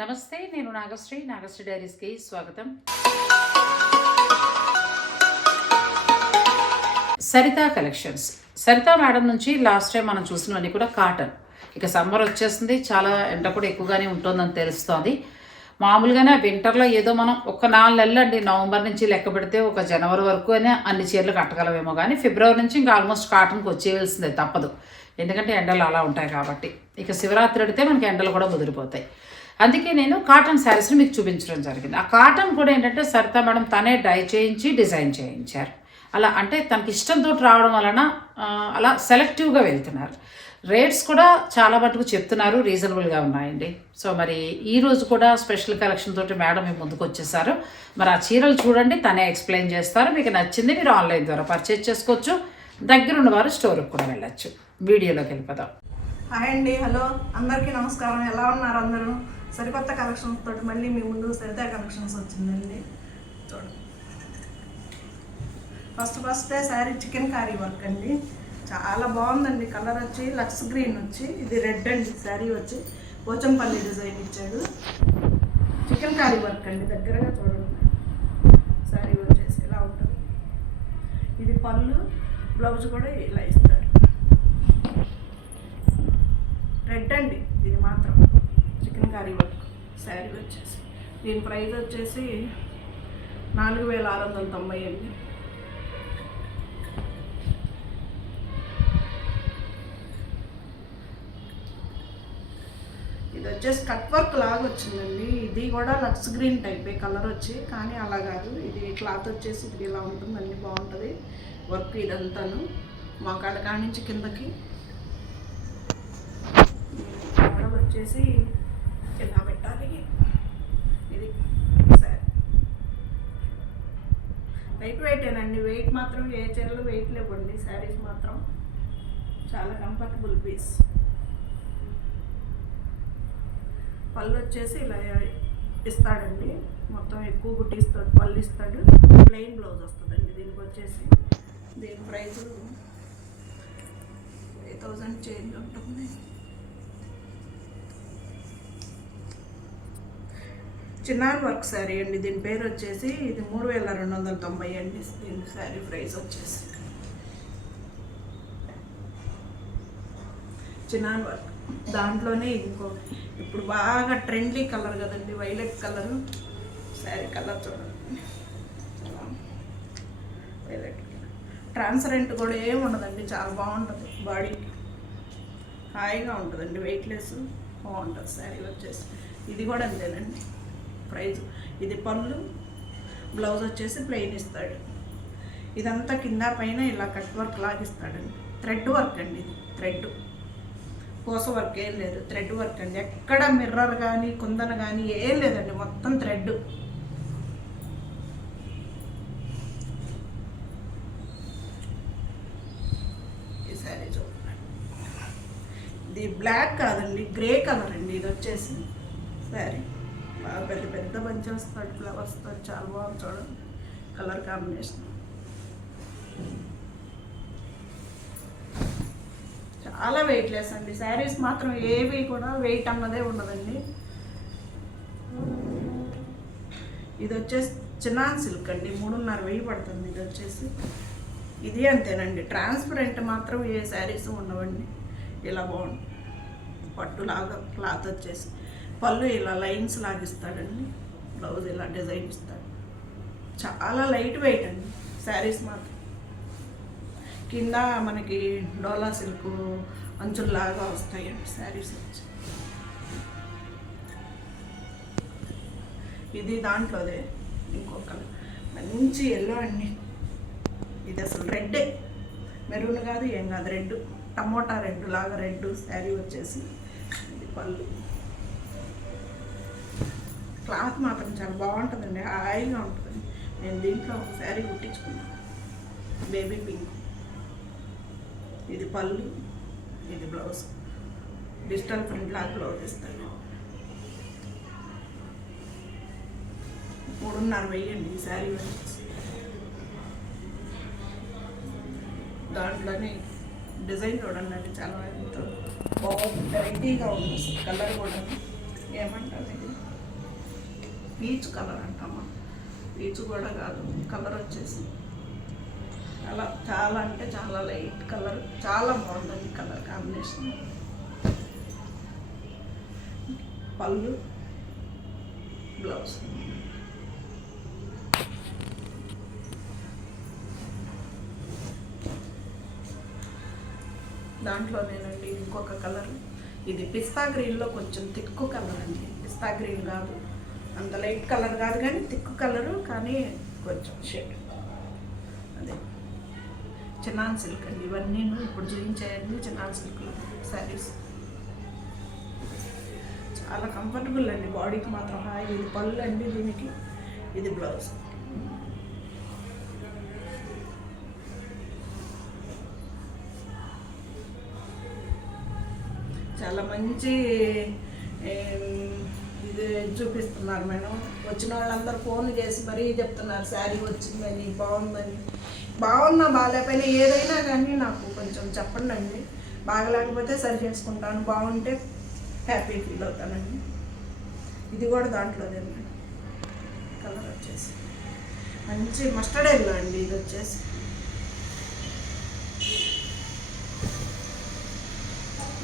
నమస్తే, నేను నాగశ్రీ డైరీస్కి స్వాగతం. సరిత కలెక్షన్స్. సరిత మేడం నుంచి లాస్ట్ టైం మనం చూసినవన్నీ కూడా కాటన్. ఇక సమ్మర్ వచ్చేస్తుంది, చాలా ఎండ కూడా ఎక్కువగానే ఉంటుందని తెలుస్తోంది. మామూలుగానే వింటర్లో ఏదో మనం ఒక 4 నెలలు అండి, నవంబర్ నుంచి లెక్క పెడితే ఒక జనవరి వరకు అయినా అన్ని చీరలు కట్టగలమేమో, కానీ ఫిబ్రవరి నుంచి ఇంకా ఆల్మోస్ట్ కాటన్కి వచ్చేయాల్సిందే, తప్పదు. ఎందుకంటే ఎండలు అలా ఉంటాయి కాబట్టి. ఇక శివరాత్రి అడితే మనకి ఎండలు కూడా ముదిరిపోతాయి. అందుకే నేను కాటన్ శారీస్ని మీకు చూపించడం జరిగింది. ఆ కాటన్ కూడా ఏంటంటే సరిత మేడం తనే డై చేయించి డిజైన్ చేయించారు. అలా అంటే తనకి ఇష్టంతో రావడం వలన అలా సెలెక్టివ్గా వెళ్తున్నారు. రేట్స్ కూడా చాలా మటుకు చెప్తున్నారు, రీజనబుల్గా ఉన్నాయండి. సో మరి ఈరోజు కూడా స్పెషల్ కలెక్షన్ తోటి మేడం మీ ముందుకు వచ్చేసారు. మరి ఆ చీరలు చూడండి, తనే ఎక్స్ప్లెయిన్ చేస్తారు. మీకు నచ్చింది మీరు ఆన్లైన్ ద్వారా పర్చేజ్ చేసుకోవచ్చు, దగ్గరున్న వారు స్టోర్కి కూడా వెళ్ళచ్చు. వీడియోలోకి వెళ్ళిపోదాం. హాయ్ అండి, హలో అందరికీ నమస్కారం. ఎలా ఉన్నారు అందరూ? సరికొత్త కలెక్షన్స్ తోటి మళ్ళీ మీ ముందు సరిత కలెక్షన్స్ వచ్చిందండి. చూడండి, first sari chikankari work అండి. చాలా బాగుందండి. కలర్ వచ్చి లక్స్ గ్రీన్ వచ్చి, ఇది రెడ్ అండి. శారీ వచ్చి పోచంపల్లి డిజైన్ ఇచ్చాడు. చికెన్ కారీ వర్క్ అండి. దగ్గరగా చూడండి, శారీ వచ్చేసి ఇలా ఉంటుంది. ఇది పళ్ళు, బ్లౌజ్ కూడా ఇలా ఇస్తాడు. రెడ్ అండి, ఇది మాత్రం చికెన్ కర్రీ వర్క్ శారీ వచ్చేసి. దీని ప్రైస్ వచ్చేసి 4690 అండి. ఇది వచ్చేసి కట్ వర్క్ లాగా వచ్చిందండి. ఇది కూడా లక్స్ గ్రీన్ టైప్ కలర్ వచ్చి, కానీ అలా కాదు. ఇది క్లాత్ వచ్చేసి ఇది ఇలా ఉంటుంది, అన్నీ బాగుంటుంది వర్క్. ఇదంతాను మా కాడ కానించి కిందకి వచ్చేసి ఇలా పెట్టాలి. ఇది సరే, లైట్ వెయిటేనండి. వెయిట్ మాత్రం ఏ చీరలు వెయిట్ లేవండి. శారీస్ మాత్రం చాలా కంఫర్టబుల్ పీస్. పళ్ళు వచ్చేసి ఇలా ఇస్తాడండి, మొత్తం ఎక్కువ గుట్టిస్తాడు. పళ్ళు ఇస్తాడు, ప్లెయిన్ బ్లౌజ్ వస్తుందండి దీనికి వచ్చేసి. దీని ప్రైస్ 8000 చేంజ్ ఉంటుంది. చిన్నాన్ వర్క్ శారీ అండి. దీని పేరు వచ్చేసి ఇది 3290 అండి. దీని శారీ ప్రైస్ వచ్చేసి చిన్నాన్ వర్క్. దాంట్లోనే ఇంకో ఇప్పుడు బాగా ట్రెండీ కలర్ కదండి, వైలెట్ కలరు. శారీ కలర్ చూడండి, వైలెట్ కలర్. ట్రాన్స్పరెంట్ కూడా ఏమి ఉండదండి, చాలా బాగుంటుంది. బాడీకి హాయిగా ఉంటుందండి, వెయిట్లెస్ బాగుంటుంది శారీ వచ్చేసి. ఇది కూడా అంతేనండి ప్రైజ్. ఇది పళ్ళు, బ్లౌజ్ వచ్చేసి ప్లెయిన్ ఇస్తాడు. ఇదంతా కింద పైన ఇలా కట్ వర్క్ లాగిస్తాడండి. థ్రెడ్ వర్క్ అండి. ఇది థ్రెడ్, కోస వర్క్ ఏం లేదు, థ్రెడ్ వర్క్ అండి. ఎక్కడ మిర్రర్ కానీ కుందన కానీ ఏం లేదండి, మొత్తం థ్రెడ్. ఈ శారీ చూడండి, ఇది బ్లాక్ కాదండి, గ్రే కలర్ అండి. ఇది వచ్చేసి శారీ పెద్ద పెద్ద బంచ్ వస్తాడు, ఫ్లవర్స్ వస్తాడు, చాలా బాగుంది చూడండి కలర్ కాంబినేషన్. చాలా వెయిట్లెస్ అండి. శారీస్ మాత్రం ఏవి కూడా వెయిట్ అన్నదే ఉండదండి. ఇది వచ్చేసి చిన్నాన్ సిల్క్ అండి, 3500 పడుతుంది. ఇది వచ్చేసి ఇది అంతేనండి. ట్రాన్స్పరెంట్ మాత్రం ఏ శారీస్ ఉండవండి. ఇలా బాగుంది, పట్టులాగా క్లాత్ వచ్చేసి. పళ్ళు ఇలా లైన్స్ లాగిస్తాడండి, బ్లౌజ్ ఇలా డిజైన్ ఇస్తాడు. చాలా లైట్ వెయిట్ అండి శారీస్ మాత్రం. కింద మనకి డోలా సిల్క్ అంచుల్లాగా వస్తాయండి శారీస్ వచ్చి. ఇది దాంట్లోదే ఇంకొక మంచి ఎల్లో అండి. ఇది అసలు రెడ్డే, మెరూన్ కాదు ఏం కాదు, రెడ్, టమోటా రెడ్ లాగా రెడ్ శారీ వచ్చేసి. ఇది పళ్ళు. క్లాత్ మాత్రం చాలా బాగుంటుందండి, హాయిగా ఉంటుందండి. నేను దీంట్లో ఒక శారీ కుట్టించుకున్నాను, బేబీ పింక్. ఇది పళ్ళు, ఇది బ్లౌజ్. డిజిటల్ ప్రింట్ లాగా బ్లౌజ్ ఇస్తాను. 3,500 అండి ఈ శారీ వచ్చేసి. దాంట్లోనే డిజైన్ చూడండి, చాలా బాగుంది, వెరైటీగా ఉంది. కలర్ కూడా ఏమంటారు ఇది, పీచు కలర్ అంటామా, పీచు కూడా కాదు, కలర్ వచ్చేసి చాలా చాలా అంటే చాలా లైట్ కలర్, చాలా బాగుందండి కలర్ కాంబినేషన్. పళ్ళు, బ్లౌజ్. దాంట్లోనేనండి ఇంకొక కలర్, ఇది పిస్తా గ్రీన్లో కొంచెం తిక్కు కలర్ అండి. పిస్తా గ్రీన్ కాదు, అంత లైట్ కలర్ కాదు కానీ తిక్కు కలరు, కానీ కొంచెం షేడ్. అదే చిన్నాన్ సిల్క్ అండి. ఇవన్నీ ఇప్పుడు చూపించేయండి చిన్నాన్ సిల్క్ శారీస్. చాలా కంఫర్టబుల్ అండి, బాడీకి మాత్రం హాయి. ఇది పళ్ళు అండి దీనికి, ఇది బ్లౌజ్. చాలా మంచి ఇది చూపిస్తున్నారు మేడం. వచ్చిన వాళ్ళందరూ ఫోన్ చేసి మరీ చెప్తున్నారు శారీ వచ్చిందని, బాగుందని. బాగున్నా బాగాలేకపోయినా ఏదైనా కానీ నాకు కొంచెం చెప్పండి అండి. బాగలేకపోతే సరి చేసుకుంటాను, బాగుంటే హ్యాపీ ఫీల్ అవుతానండి. ఇది కూడా దాంట్లోదేనండి. కలర్ వచ్చేసి మంచి మస్టర్డ్ ఎల్లో అండి. ఇది వచ్చేసి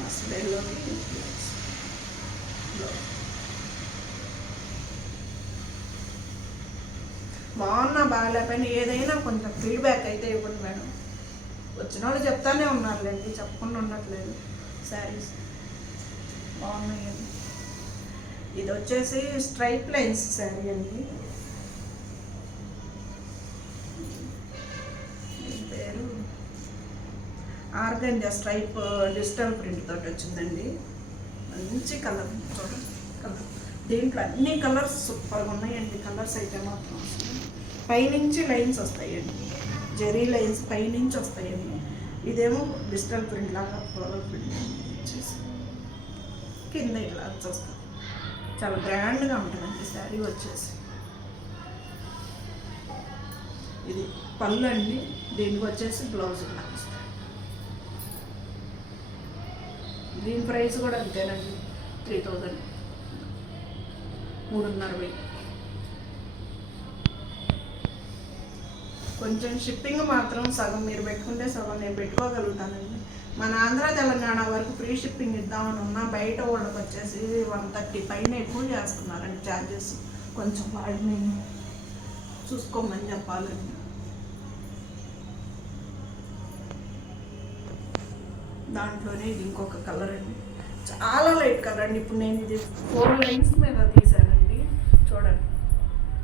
మస్టర్డ్ ఎల్లో. బాగున్నా బాగాలేకపోయినా ఏదైనా కొంచెం ఫీడ్బ్యాక్ అయితే ఇవ్వండి మేడం. వచ్చిన వాళ్ళు చెప్తానే ఉన్నారులేండి, చెప్పకుండా ఉండట్లేదు. శారీస్ బాగున్నాయండి. ఇది వచ్చేసి స్ట్రైప్ లైన్స్ శారీ అండి. దీని పేరు ఆర్గంజా స్ట్రైప్ డిజిటల్ ప్రింట్ తోటి వచ్చిందండి. మంచి కలర్ చూడండి, కలర్ దీంట్లో అన్ని కలర్స్ సూపర్గా ఉన్నాయండి. కలర్స్ అయితే మాత్రం పైనుంచి లైన్స్ వస్తాయండి, జెరీ లైన్స్ పైనుంచి వస్తాయండి. ఇదేమో డిజిటల్ ప్రింట్ లాగా ఫ్లోరల్ ప్రింట్ వచ్చేసి కింద ఇలా వస్తుంది. చాలా గ్రాండ్గా ఉంటుందండి శారీ వచ్చేసి. ఇది పళ్ళు అండి, దీనికి వచ్చేసి బ్లౌజ్ ఇలా వస్తుంది. దీని ప్రైస్ కూడా అంతేనండి, 3000, 3,500. కొంచెం షిప్పింగ్ మాత్రం సగం మీరు పెట్టుకుంటే సగం నేను పెట్టుకోగలుగుతానండి. మన ఆంధ్ర తెలంగాణ వరకు ఫ్రీ షిప్పింగ్ ఇద్దామని ఉన్నా బయట వాళ్ళకి వచ్చేసి 130 పైన ఎక్కువ చేస్తున్నారండి ఛార్జెస్. కొంచెం వాడిని చూసుకోమని చెప్పాలండి. దాంట్లోనే ఇది ఇంకొక కలర్ అండి, చాలా లైట్ కలర్ అండి. ఇప్పుడు నేను ఇది 4 లైన్స్ మీద తీసానండి. చూడండి,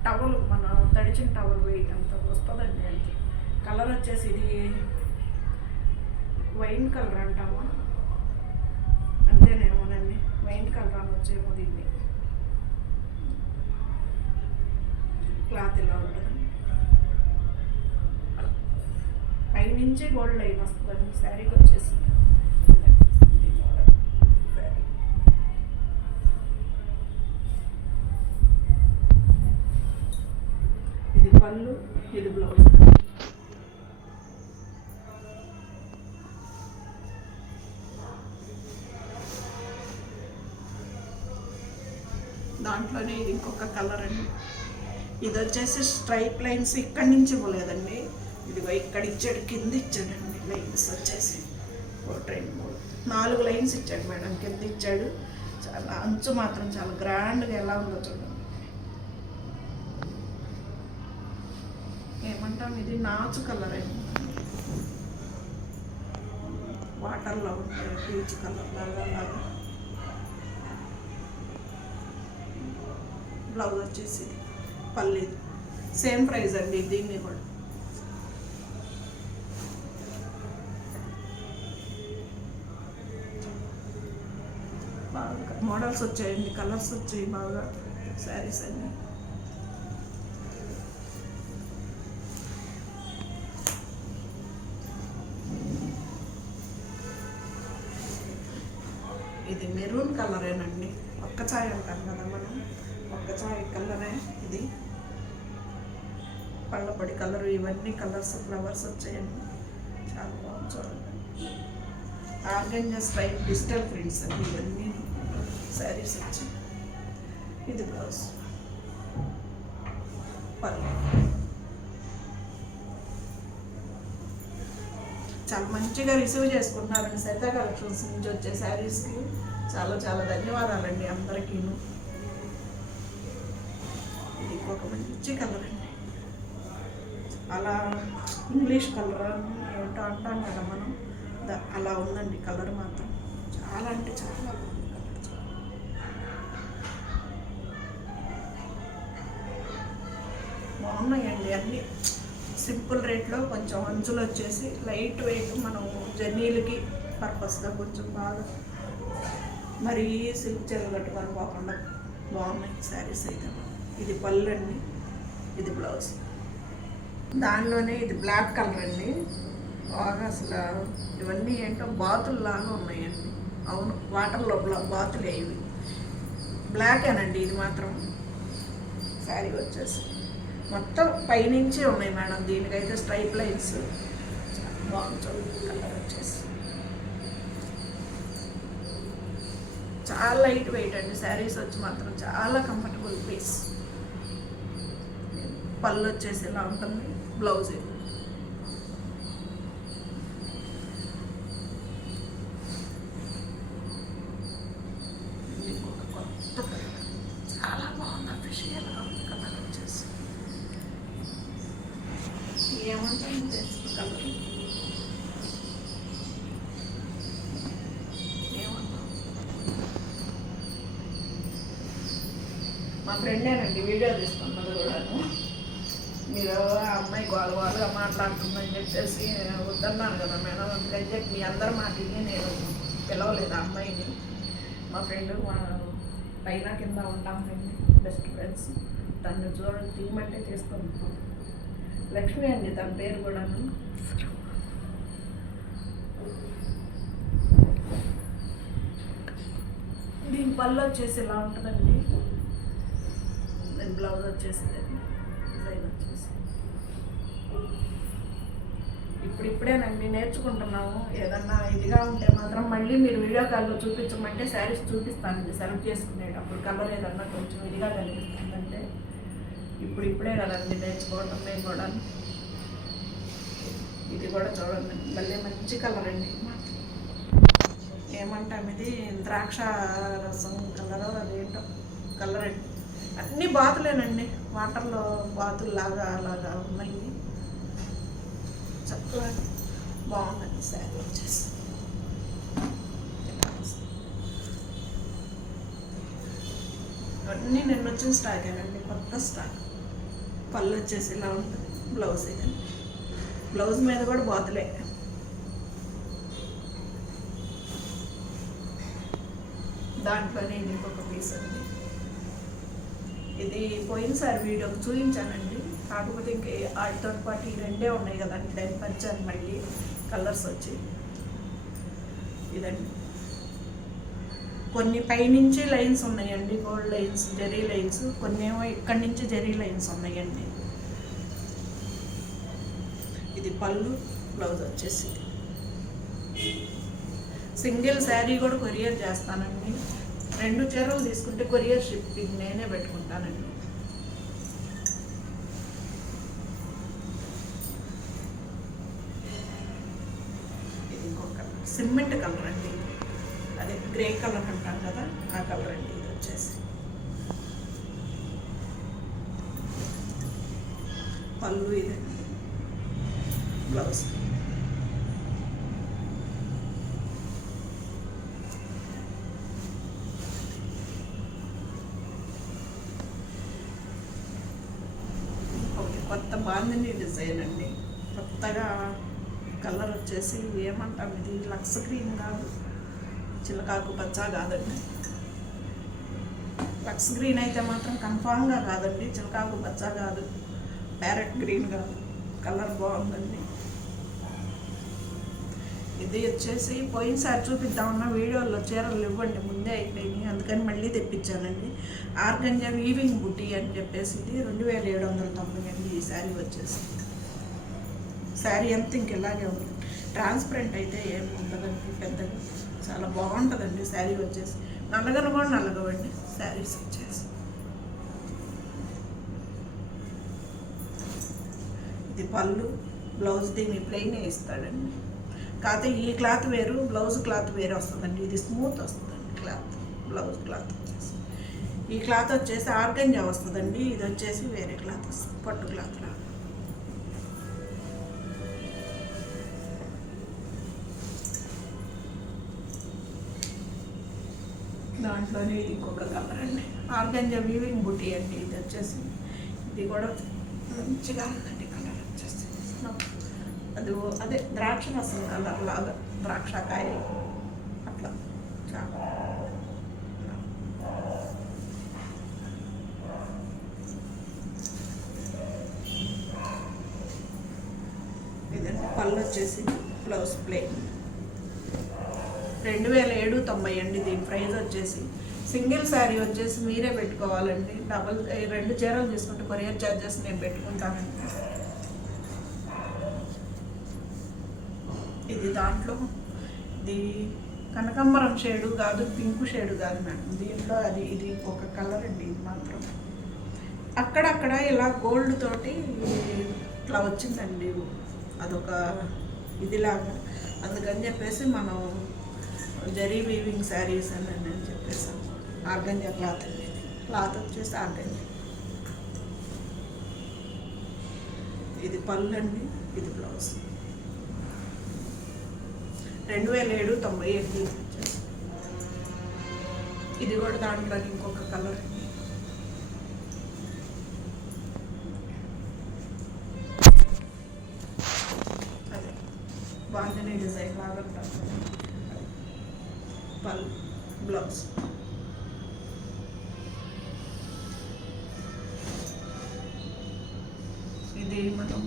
టవల్ మన తడిచిన టవల్ వెయిట్ అంత వస్తుందండి. అంతే కలర్ వచ్చేసి ఇది వైన్ కలర్ అంటామా, అంతేనేమోనండి, వైన్ కలర్ అని వచ్చేమో. దీన్ని క్లాత్ ఇలా ఉంటుంది, పైనుంచి గోల్డ్ లైన్ వస్తుందండి శారీకి వచ్చేసి. ఇది పళ్ళు, ఇది బ్లౌజ్. దాంట్లోనే ఇది ఇంకొక కలర్ అండి. ఇది వచ్చేసి స్ట్రైప్ లైన్స్ ఇక్కడి నుంచి ఇవ్వలేదండి, ఇదిగో ఇక్కడ ఇచ్చాడు, కింద ఇచ్చాడండి. లైన్స్ వచ్చేసి 1, 2, 3, 4 లైన్స్ ఇచ్చాడు మేడం, కింద ఇచ్చాడు. చాలా అంచు మాత్రం చాలా గ్రాండ్గా ఎలా ఉందో చూడండి. ఏమంటాం, ఇది నాచు కలర్ అండి, వాటర్లో ఉంటాయి, పీచు కలర్ లాగా. బ్లౌజ్ వచ్చేసి పల్లి సేమ్ ప్రైస్ అండి. దీన్ని కూడా బాగా మోడల్స్ వచ్చాయండి, కలర్స్ వచ్చాయి బాగా శారీస్ అన్నీ. ఇది మెరూన్ కలరేనండి, ఒక్క ఛాయ్ అంటాం కదా మనం, ఒక్క ఛాయ్ కలరే ఇది. పళ్ళపొడి కలరు, ఇవన్నీ కలర్స్ ఫ్లవర్స్ వచ్చాయండి, చాలా బాగుంది చూడండి. ఆర్గంజా స్ట్రైప్ డిజిటల్ ప్రింట్స్ అండి ఇవన్నీ శారీస్ వచ్చాయి. ఇది బ్లౌజ్. పళ్ళు చాలా మంచిగా రిసీవ్ చేసుకుంటున్నారండి సరిత కలెక్షన్స్ నుంచి వచ్చే శారీస్కి. చాలా చాలా ధన్యవాదాలండి అందరికీను. ఇది ఒక మంచి కలర్ అండి, అలా ఇంగ్లీష్ కలర్ ఏమిటో అంటాం కదా మనం, అలా ఉందండి కలర్ మాత్రం. చాలా అంటే చాలా బాగుంది కలర్. బాగున్నాయండి అన్నీ. సింపుల్ రేట్లో కొంచెం అంచులు వచ్చేసి లైట్ వెయిట్, మనం జర్నీలకి పర్పస్గా కొంచెం బాగా మరీ సిల్క్ చీరలు కట్టుకొని పోకుండా బాగున్నాయి శారీస్ అయితే. ఇది పళ్ళు అండి, ఇది బ్లౌజ్. దానిలోనే ఇది బ్లాక్ కలర్ అండి. బాగా అసలు ఇవన్నీ ఏంటో బాతుల్లాగా ఉన్నాయండి. అవును, వాటర్లో బాతులే ఇవి. బ్లాకేనండి ఇది మాత్రం. శారీ వచ్చేసి మొత్తం పైనుంచి ఉన్నాయి మేడం. దీనికైతే స్ట్రైప్ లైన్స్ బాగుంటుంది. కలర్ వచ్చేసి చాలా లైట్ వెయిట్ అండి. శారీస్ వచ్చి మాత్రం చాలా కంఫర్టబుల్ పీస్. పళ్ళు వచ్చేసి ఇలా ఉంటుంది, బ్లౌజ్ ఇది. ఇంకొక కొత్త కలర్, చాలా బాగుంది, అఫిషియల్గా ఉంది కలర్ వచ్చేసి. ఏమంటాను తెలుసు కలర్ ఏమంటాం. మా ఫ్రెండేనండి వీడియో తీసుకున్నది కూడాను. మీరు ఆ అమ్మాయి గోలగా మాట్లాడుతుందని చెప్పేసి వద్దన్నాను కదా మేడం. అందుకని చెప్పి మీ అందరి మాటకి నేను పిలవలేదు ఆ అమ్మాయిని. మా ఫ్రెండ్ మా పైన కింద ఉంటామండి, బెస్ట్ ఫ్రెండ్స్. తను చూడండి తీయమంటే తీసుకుంటాం. లక్ష్మి అండి తన పేరు కూడాను. దీని పళ్ళు వచ్చేసి ఇలా ఉంటుందండి. దీని బ్లౌజ్ వచ్చేసి డిజైన్ వచ్చేసి ఇప్పుడిప్పుడేనండి నేర్చుకుంటున్నాము. ఏదన్నా ఇదిగా ఉంటే మాత్రం మళ్ళీ మీరు వీడియో కాల్లో చూపించమంటే శారీస్ చూపిస్తానండి. సెలెక్ట్ చేసుకునేటప్పుడు కలర్ ఏదన్నా కొంచెం ఇదిగా కనిపిస్తుందంటే ఇప్పుడే కదండి నేర్చుకోవడం మేము కూడా. ఇది కూడా చూడండి, మళ్ళీ మంచి కలర్ అండి. ఏమంటాం ఇది, ద్రాక్ష రసం కలర్, అదేంటో కలర్ అండి. అన్నీ బాతులేనండి, వాటర్లో బాతుల్లాగా అలాగా ఉన్నాయి. చక్కగా బాగుందండి శారీ వచ్చేసి. అన్నీ నిన్న వచ్చిన స్టాకేనండి, కొత్త స్టాక్. పళ్ళు వచ్చేసి ఇలా ఉంటుంది, బ్లౌజ్ ఇదండి. బ్లౌజ్ మీద కూడా బాతులే. దాంట్లోనే ఇది ఇంకొక పీస్ అండి. ఇది పోయినసారి వీడియోకి చూపించానండి, కాకపోతే ఇంకే వాటితో పాటు ఈ రెండే ఉన్నాయి కదండి, దాన్ని పంచాను మళ్ళీ కలర్స్ వచ్చి. ఇదండి కొన్ని పైనుంచి లైన్స్ ఉన్నాయండి, గోల్డ్ లైన్స్, జెరీ లైన్స్. కొన్ని ఏమో ఇక్కడి నుంచి జెరీ లైన్స్ ఉన్నాయండి. ఇది పళ్ళు, బ్లౌజ్ వచ్చేసి. సింగిల్ శారీ కూడా కొరియర్ చేస్తానండి. 2 చీరలు తీసుకుంటే కొరియర్ షిప్పింగ్ నేనే పెట్టుకుంటానండి. ఇది ఇంకొక సిమెంట్ కలర్ అండి, అదే గ్రే కలర్ అంటాం కదా ఆ కలర్ అండి. ఇది వచ్చేసి పళ్ళు, ఇది బ్లౌజ్. కొత్త బాందిని డిజైన్ అండి, కొత్తగా కలర్ వచ్చేసి ఏమంటాం ఇది, లక్స్ గ్రీన్ కాదు, చిలకాకు పచ్చ కాదండి. లక్స్ గ్రీన్ అయితే మాత్రం కన్ఫామ్గా కాదండి, చిలకాకు పచ్చ కాదు, ప్యారెట్ గ్రీన్ కాదు. కలర్ బాగుందండి. ఇది వచ్చేసి పోయినసారి చూపిద్దామన్న వీడియోలో చీరలు ఇవ్వండి ముందే అయిపోయినాయి, అందుకని మళ్ళీ తెప్పించానండి. ఆర్గంజా వీవింగ్ బుటీ అని చెప్పేసి ఇది 2790 అండి. ఈ శారీ వచ్చేసి శారీ అంతా ఇంకెలాగే ఉంది, ట్రాన్స్పరెంట్ అయితే ఏమి ఉండదండి పెద్దగా. చాలా బాగుంటుందండి శారీ వచ్చేసి. నల్లగలు కూడా నల్లగవండి శారీస్ వచ్చేసి. ఇది పళ్ళు, బ్లౌజ్ దీన్ని ప్లెయిన్ ఇస్తాడండి. కాకపోతే ఈ క్లాత్ వేరు, బ్లౌజ్ క్లాత్ వేరు వస్తుందండి. ఇది స్మూత్ వస్తుందండి క్లాత్, బ్లౌజ్ క్లాత్ వచ్చేసి. ఈ క్లాత్ వచ్చేసి ఆర్గంజా వస్తుందండి. ఇది వచ్చేసి వేరే క్లాత్ వస్తుంది, పట్టు క్లాత్ లాగా. దాంట్లోనే ఇంకొక కలర్ అండి, ఆర్గంజా వీవింగ్ బుటీ అండి. ఇది వచ్చేసి ఇది కూడా మంచిగా ఉందండి కలర్ వచ్చేసి. అది అదే ద్రాక్ష రసం కలర్ లాగా, ద్రాక్షకాయ అట్లా చాలా. ఇదండి పళ్ళు వచ్చేసి బ్లౌజ్ ప్లెయిన్. 2790 అండి దీని ప్రైస్ వచ్చేసి. సింగిల్ శారీ వచ్చేసి మీరే పెట్టుకోవాలండి. డబల్ 2 చీరలు తీసుకుంటే కొరియర్ ఛార్జెస్ నేను పెట్టుకుంటానండి. ఇది దాంట్లో ఇది కనకాంబరం షేడు కాదు, పింక్ షేడు కాదు మేడం. దీంట్లో అది ఇది ఒక కలర్ అండి. ఇది మాత్రం అక్కడక్కడ ఇలా గోల్డ్ తోటి ఇట్లా వచ్చిందండి, అదొక ఇదిలాగా. అందుకని చెప్పేసి మనం జరీ వీవింగ్ శారీస్ అని నేను చెప్పేసాను. ఆర్గంజా క్లాత్ అండి, క్లాత్ వచ్చేసి ఆర్గంజా. ఇది పళ్ళు అండి, ఇది బ్లౌజ్. 2798 వచ్చేసి. ఇది కూడా దాంట్లో ఇంకొక కలర్. అదే బాంధనీ డిజైన్ లాగా ఉంటుంది. పళ్ళు, బ్లౌజ్. ఇది మనం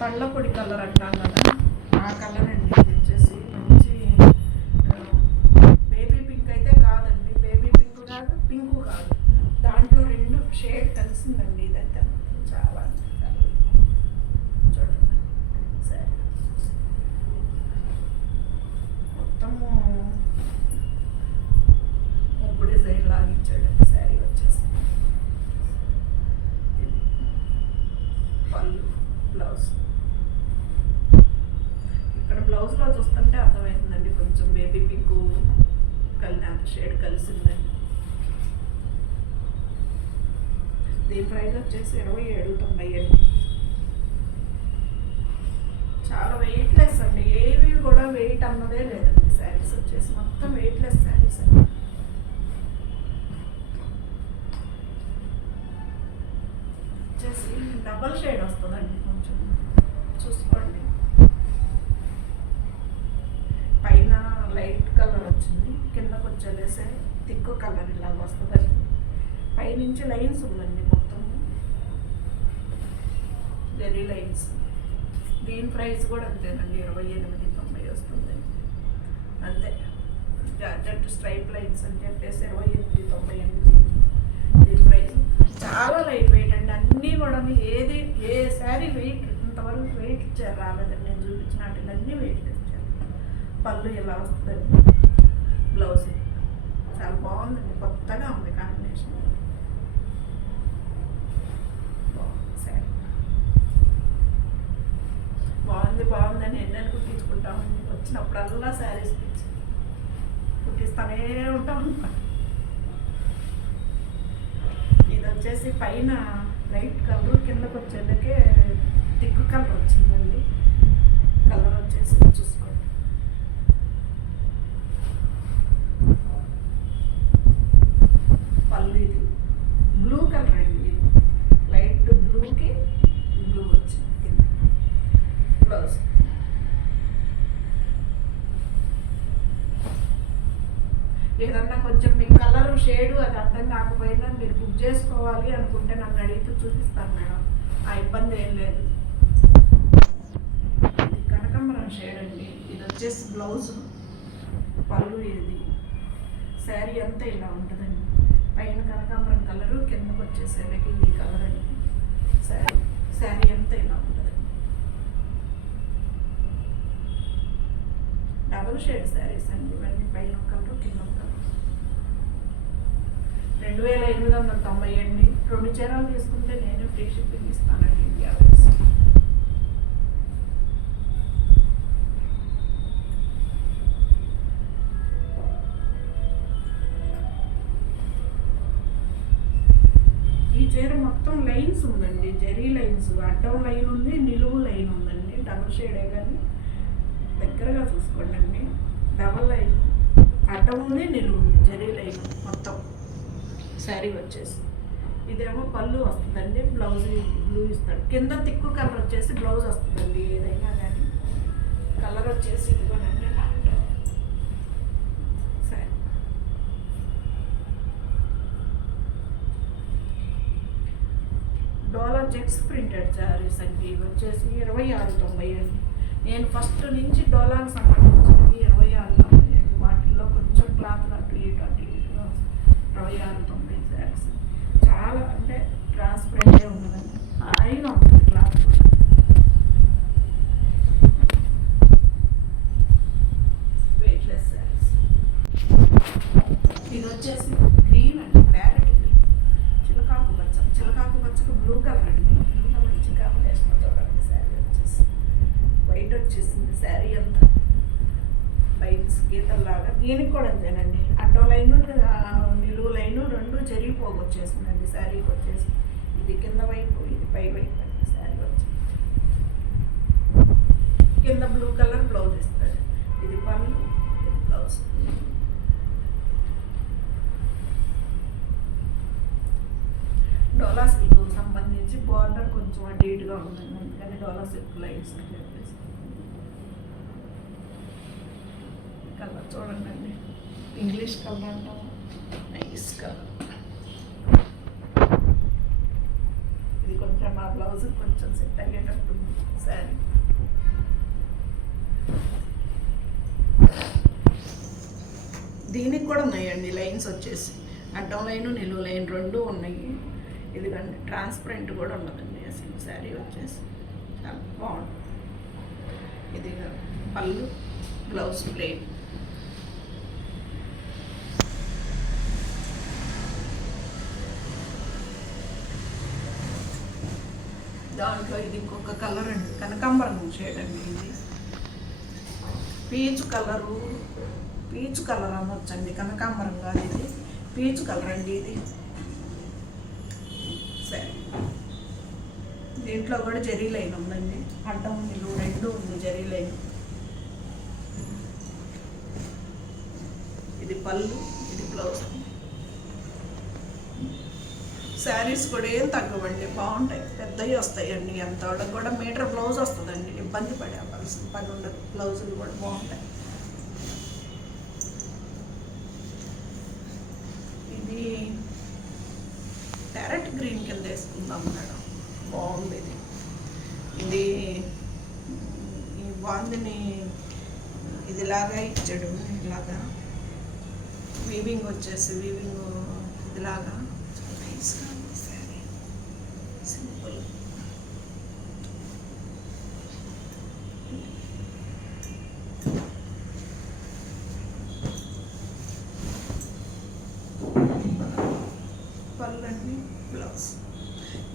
పళ్ళ పొడి కలర్ అంటాం కదా, ఆ కలర్ అండి. ఇది వచ్చేసి మంచి బేబీ పింక్ అయితే కాదండి, బేబీ పింక్ కాదు, పింకు కాదు, దాంట్లో 2 షేడ్ కలిసిందండి. ఇదైతే చాలా చాలా చూడండి. సరే మొత్తము ముగ్గు డిజైన్ లాగా ఇచ్చాడండి శారీ వచ్చేసి. పళ్ళు, బ్లౌజ్. ఇక్కడ బ్లౌజ్లో చూస్తుంటే అర్థమవుతుందండి కొంచెం బేబీ పింక్ షేడ్ కలిసిందండి. దీని ప్రైస్ వచ్చేసి 2790 అండి. చాలా వెయిట్లెస్ అండి, ఏవి కూడా వెయిట్ అన్నదే లేదండి. శారీస్ వచ్చేసి మొత్తం వెయిట్లెస్ శారీస్ అండి. వచ్చేసి డబల్ షేడ్ వస్తుందండి, కొంచెం చూసుకోండి. పైన లైట్ కలర్ వచ్చింది, కిందకు వచ్చేసే థిక్ కలర్ ఇలాగ వస్తుందండి. పైనుంచి లైన్స్ ఉందండి మొత్తం, జెరీ లైన్స్. దీని ప్రైస్ కూడా అంతేనండి, 2890 వస్తుంది అంతే. జార్జెట్ స్ట్రైప్ లైన్స్ అని చెప్పేసి 2898. దీని ప్రైస్ చాలా లైట్ వెయిట్ అండి. అన్నీ కూడా ఏది ఏ శారీ వెయిట్ ఇంతవరకు వెయిట్ రాలేదండి. నేను చూపించిన వాటిని అన్నీ వెయిట్ ఇచ్చారు. పళ్ళు ఇలా వస్తుందండి, బ్లౌజ్ చాలా బాగుందండి, కొత్తగా ఉంది కాంబినేషన్. శారీ బాగుందని ఎన్నెన్ని కుట్టించుకుంటామండి. వచ్చినప్పుడల్లా శారీస్ కుట్టిస్తూనే ఉంటాం. ఇది వచ్చేసి పైన లైట్ కలర్, కిందకు వచ్చేళ్ళకే థిక్ కలర్ వచ్చిందండి. కలర్ వచ్చేసి చూసుకోండి. పళ్ళు ఇది బ్లూ కలర్ అండి, ఇది లైట్ బ్లూకి బ్లూ వచ్చింది కింద. బ్లౌజ్ ఏదన్నా కొంచెం మీ కలర్ షేడు అది అర్థం కాకపోయినా మీరు బుక్ చేసుకోవాలి అనుకుంటే నన్ను అడిగితే చూపిస్తాను మేడం, ఆ ఇబ్బంది ఏం లేదు. ఇది కనకాంబరం షేడ్ అండి. ఇది వచ్చేసి బ్లౌజ్, పళ్ళు. ఇది శారీ అంతా ఇలా ఉంటుందండి. పైన కనకాంబరం కలరు, కిందకు వచ్చేసరికి ఈ కలర్ అండి. శారీ అంతా ఇలా ఉంటుందండి. డబుల్ షేడ్ శారీస్ అండి ఇవన్నీ, పైన కలరు కింద కలర్. 2890 అండి. 2 చీరలు తీసుకుంటే నేను ఫ్రీ షిప్పింగ్ ఇస్తానండి ఇండియా వైస్. ఈ చీర మొత్తం లైన్స్ ఉందండి, జెరీ లైన్స్, అడ్డం లైన్ ఉంది, నిలువు లైన్ ఉందండి. డబుల్ షేడే కానీ దగ్గరగా చూసుకోండి అండి. డబుల్ లైన్, అడ్డం ఉంది, నిలువు ఉంది, జెరీ లైన్ మొత్తం శారీ వచ్చేసి. ఇదేమో పళ్ళు వస్తుందండి, బ్లౌజ్ బ్లూ ఇస్తాడు. కింద తిక్కు కలర్ వచ్చేసి బ్లౌజ్ వస్తుందండి ఏదైనా కానీ. కలర్ వచ్చేసి ఇదిగోనండి సరే. డోలా చెక్స్ ప్రింటెడ్ శారీస్ అండి. ఇవి వచ్చేసి 2690 అండి. నేను ఫస్ట్ నుంచి డోలాకు సంబంధించినవి 2690 అండి. వాటిల్లో కొంచెం క్లాత్ అటు ఇటుగా 2690 శారీస్. చాలా అంటే ట్రాన్స్పరెంట్గా ఉండదండి, హాయిగా ఉంటుంది క్లాత్ కూడా. వెయిట్లెస్ శారీస్. ఇది వచ్చేసి గ్రీన్ అండి, ప్యారెట్ గ్రీన్, చిలకాకు పచ్చ. చిలకాకు పచ్చకు బ్లూ కలర్ అండి. ఎంత మంచి కాంబినేషన్ చూడండి. శారీ వచ్చేసి వైట్ వచ్చేసింది శారీ అంతా, లైన్స్ గీతల్లాగా. దీనికి కూడా అంతేనండి, అడ్డం లైను నిలువు లైను రెండు జరిగిపోగు వచ్చేసిందండి శారీకి వచ్చేసి. ఇది కింద వైపు, ఇది పై వైపు అండి శారీ వచ్చి. కింద బ్లూ కలర్ బ్లౌజ్ ఇస్తాడు. ఇది పళ్ళు, ఇది బ్లౌజ్. డోలా సిల్క్ సంబంధించి బార్డర్ కొంచెం అటు ఇటుగా ఉందండి, అందుకని డోలా సిల్క్ లైన్స్ అని చెప్పేసి. కలర్ చూడండి అండి, ఇంగ్లీష్ కలర్ అంటాం, నైస్ కలర్. ఇది కొంచెం మా బ్లౌజ్ కొంచెం సెట్ అయ్యేటట్టు శారీ. దీనికి కూడా ఉన్నాయండి లైన్స్ వచ్చేసి, అడ్డం లైను నిలువు లైన్ రెండు ఉన్నాయి. ఇదిగండి ట్రాన్స్పరెంట్ కూడా ఉన్నదండి అసలు శారీ వచ్చేసి. చాలా బాగుంటుంది. ఇది పళ్ళు, బ్లౌజ్ ప్లెయిన్. దాంట్లో ఇది ఇంకొక కలర్ అండి, కనకాంబరం షేడ్ అండి. ఇది పీచు కలరు, పీచు కలర్ అనొచ్చండి, కనకాంబరం కాదు ఇది, పీచు కలర్ అండి ఇది. సరే, దీంట్లో కూడా జరీ లైన్ ఉందండి, అడ్డం నిలువు రెండు ఉంది జరీ లైన్. ఇది పళ్ళు, ఇది బ్లౌజ్. శారీస్ కూడా ఏం తగ్గవండి, బాగుంటాయి, పెద్దవి వస్తాయండి. ఎంత వాళ్ళకి కూడా మీటర్ బ్లౌజ్ వస్తుందండి, ఇబ్బంది పడేవలసిన పని ఉండదు. బ్లౌజులు కూడా బాగుంటాయి. ఇది ప్యారెట్ గ్రీన్ కింద వేసుకుందాం మేడం, బాగుంది ఇది. ఇది ఈ బాందిని ఇదిలాగా ఇచ్చాడు, ఇలాగా వీవింగ్ వచ్చేసి, వీవింగ్ ఇదిలాగా నైస్గా ఉంది శారీ, సింపుల్. పళ్ళండి, బ్లౌజ్.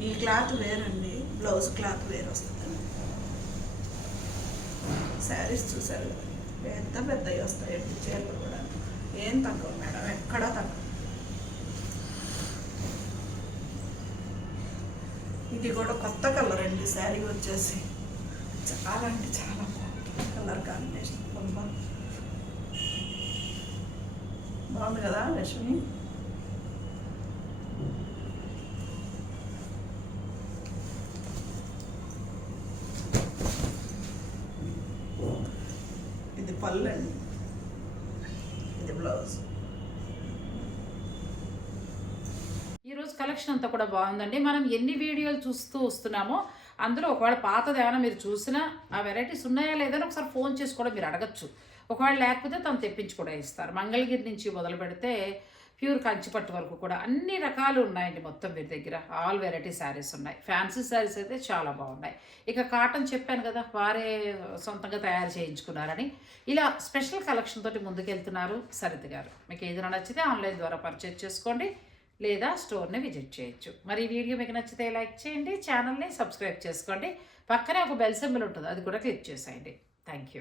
ఈ క్లాత్ వేరండి, బ్లౌజ్ క్లాత్ వేరు వస్తుందండి. శారీస్ చూసారు పెద్ద పెద్దవి వస్తాయండి, చీరలు కూడా ఏం తక్కువ మేడం, ఎక్కడా తక్కువ. ఇది కూడా కొత్త కలర్ అండి, శారీ వచ్చేసి చాలా అంటే చాలా బాగుంటుంది కలర్ కాంబినేషన్. బాగుంది కదా లక్ష్మి. ఇది పళ్ళు అండి, ఇది బ్లౌజ్. ఈరోజు కలెక్షన్ అంతా కూడా బాగుందండి. మనం ఎన్ని వీడియోలు చూస్తూ వస్తున్నామో అందులో ఒకవేళ పాతది ఏమైనా మీరు చూసినా ఆ వెరైటీస్ ఉన్నాయా లేదని ఒకసారి ఫోన్ చేసి కూడా మీరు అడగచ్చు. ఒకవేళ లేకపోతే తను తెప్పించి కూడా ఇస్తారు. మంగళగిరి నుంచి మొదలు పెడితే ప్యూర్ కంచిపట్టు వరకు కూడా అన్ని రకాలు ఉన్నాయండి మొత్తం వీరి దగ్గర. ఆల్ వెరైటీ శారీస్ ఉన్నాయి. ఫ్యాన్సీ శారీస్ అయితే చాలా బాగున్నాయి. ఇక కాటన్ చెప్పాను కదా, వారే సొంతంగా తయారు చేయించుకున్నారని. ఇలా స్పెషల్ కలెక్షన్ తోటి ముందుకెళ్తున్నారు సరిత గారు. మీకు ఏదైనా నచ్చితే ఆన్లైన్ ద్వారా పర్చేజ్ చేసుకోండి. లేదా స్టోర్ని విజిట్ చేయొచ్చు. మరి ఈ వీడియో మీకు నచ్చితే లైక్ చేయండి, ఛానల్ని సబ్స్క్రైబ్ చేసుకోండి, పక్కనే ఒక బెల్ సింబల్ ఉంటుంది, అది కూడా క్లిక్ చేసేయండి. Thank you.